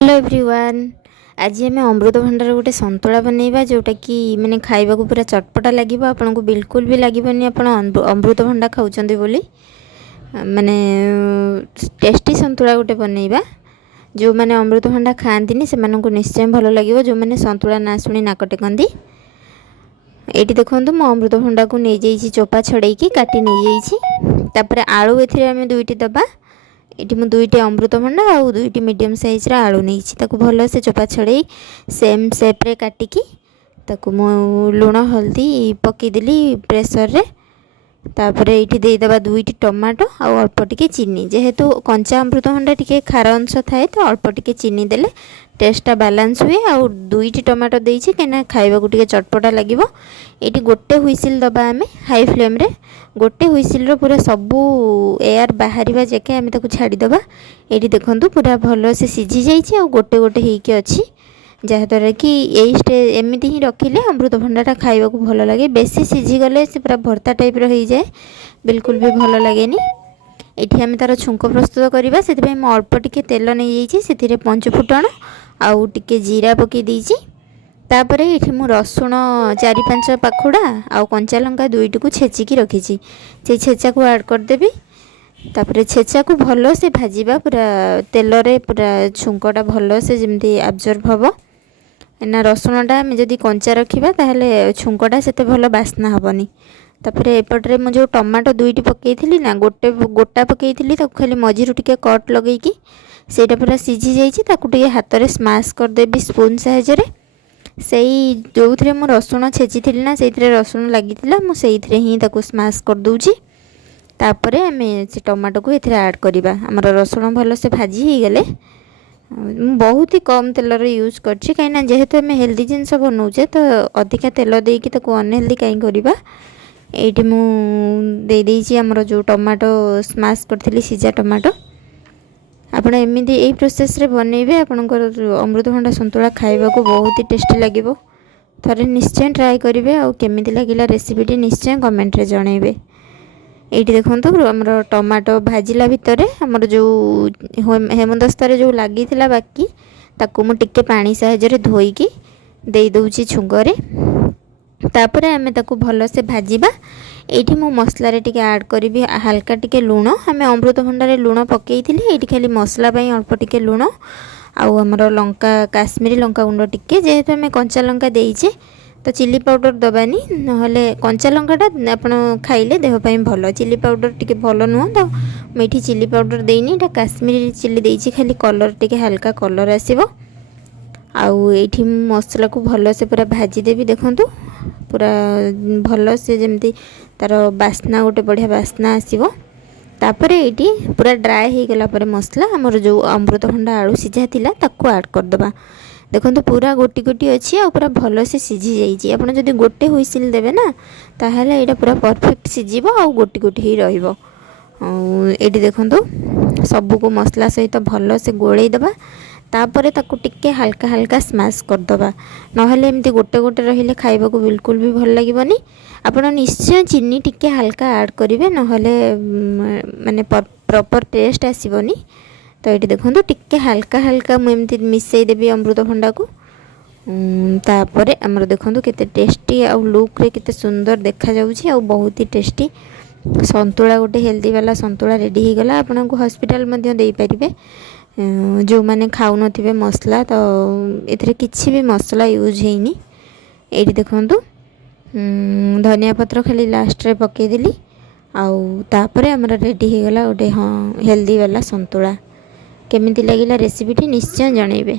Hello everyone. आज आम अमृतभंडार गोटे संतुला बनैबा जोटा कि माने खाइबा को पूरा चटपटा लगे। आपन को बिल्कुल भी लगभग आप अमृतभंडा खाऊँ बोली माने टेस्टी संतुला गोटे बनैबा। जो मैंने अमृतभंडा खाती से निश्चय भल लगे। जो मैंने संतुला ना शुणी नाक टेकती। ये देखो मो अमृतभंडा को नहीं जाइए चोपा छड़े काटी नहीं जाइए। आलू ए दुईटी दबा। ये मुझे दुईटी अमृतभंडा और दुईटी मीडियम साइज आलू नहीं भल से चोपा छड़े सेम सेप्रे काटिकी लुण हल्दी पकईदेली प्रेसर रे। तापर ये देदेबा दुईटी टमाटो और अल्प टिके चीनी। जेहेतु कंचा अमृतभंडा टिके खार अंश थाए तो अल्प टिके चीनी देले टेस्टा बालांस हुए। और दुईटी टमाटो देइछि कहीं खाइबा को टिके चटपटा लगे। ये गोटे हुइसिल दबा आमे हाई फ्लेम रे। गोटे हुइसिल रो पूरा सबू एयर बाहर जाके आमे ताको छाड़ी दबा। ये देखंतु पूरा भल से सिझी जाइछि और गोटे गोटे हेइके अछि। जहाँद्वारा कि यही स्टेज एमती ही रखिले अमृतभंडाटा खाइबा को भल लगे। बेसी सिझी गले से पूरा भर्ता टाइप रो हो जाए, बिल्कुल भी भल लगेनी। ये आम तार छुंक प्रस्तुत करवा से अल्प टिके तेल नहीं जाइए पंच फुटण आउ टिके जीरा पकई देइछि। तापर ये मु रसुण 4-5 पाखुड़ा आउ कंचा लंका दुईटी को छेचिकी रखी से छेचा को ऐड करदेवी। तापर छेचा को भल से भाजिबा पूरा तेल रे पूरा छुंकटा भल से जमती एब्जॉर्ब हम ना। रसुणटा आम जदि कंचा रखा ताहले छुंकटा सेते भल बास्ना हेनी। तापर एपटे मुझे जो टमाटो दुईटी पकई ना गोटे गोटा पकई तो खाली मझीरू टिके कट लगेगी सेटा पूरा सिझी जाइए। हाथ में स्माश करदेवी स्पून साहाय्य से जो थे मु रसुण छेची ना से रसुण लगी मुझे ही स्माश कर दूची। तापर आम से टमाटो को ये ऐड करवा। आमर रसुण भल से भाजी हो गले बहुत ही कम तेल यूज करछि कहीं जेहेतु आम हेल्दी जिनस बनाऊे तो अधिका तेल देकी अनहेल्दी कहीं करवा। ये मुझे आमर जो टमाटो स्माश करी सीझा टमाटो आपड़ एमती यही प्रोसेस रे बनइबे। आपणकर अमृतभंडा संतुला खाइबा को बहुत ही टेस्टी लगे। थरे निश्चय ट्राए करेंगे और केमिति लागिला रेसिपीटी निश्चय कमेंट रे जणेबे। ये देखो आमर टमाटो भाजिला भितर आमर जो हेमदस्तार जो लगी बाकी ताकू मु टिके पानी साहाय्य धोईकी दे दउची छुंगरे। तापर आमे ताकू भल से भाजिबा। एठी मु मसला रे टिके ऐड करी हल्का टिके लुण। आमे अमृतभंडारे लुण पकई थिली एठी खाली मसला पई अल्प टिके लुण आउ हमर लंका काश्मीरी लंका गुंड टिके। जेहेतु आमे कंचा लंका देइछे तो चिली पाउडर दबानी नहले कंचा लंकाटा आपण खाइले देह पई भल। चिली पाउडर टिके भल नुह तो मेठी चिली पाउडर देइनी एटा काश्मीरी चिली देइछी खाली कलर टिके हल्का कलर आसीबो। आउ एठी मसला को भल से पूरा भाजी देवी। देखंतु पूरा भल से जमती तार बास्ना गोटे बढ़िया बास्ना आसीबो। तापर एटी पूरा ड्राए हो गला पर मसला आमर जो अमृतभंडा आलू सिझा थिला ताकू ऐड कर दबा। देखंतु पूरा गोटी गोटी अच्छी आ पूरा भल से सिझी जाइए। आपन जदि गोटे हुइसिल देबे ना ताहले एटा पूरा परफेक्ट सिझिबो आ गोटी गोटी ही रहिबो। एटी देखंतु सबु को मसला सहित भल से गोळेई दबा। तापर ताकू टिके हल्का हल्का स्माश कर दबा नहले एमती गोटे गोटे रहिले खाइबा को बिल्कुल भी भल लागिबनी। आपण निश्चय चीनी टिके हल्का ऐड करिवे नहले माने प्रॉपर टेस्ट आसीबनी। तो ये देखो टिके हल्का हल्का मुझे मिसई देवी अमृतभंडा को। तापर आमर देखो केते टेस्टी आ लुक रे केते सुंदर देखा जाउछि आ बहुत ही टेस्टी संतुला गोटे हेल्दी वाला संतुला रेडी हो गला। आपन को हॉस्पिटल मध्ये देई परिबे जो माने खाउ नथिबे मसला तो एथरे किछि भी मसला यूज हेनी। एठी देखंतु धनिया पत्र खाली लास्ट रे पकई देली आउ तापर हमरा रेडी हो गला गोटे हेल्दी वाला संतुला। केमिति लागिला रेसिपीटी निश्चय जणेबे।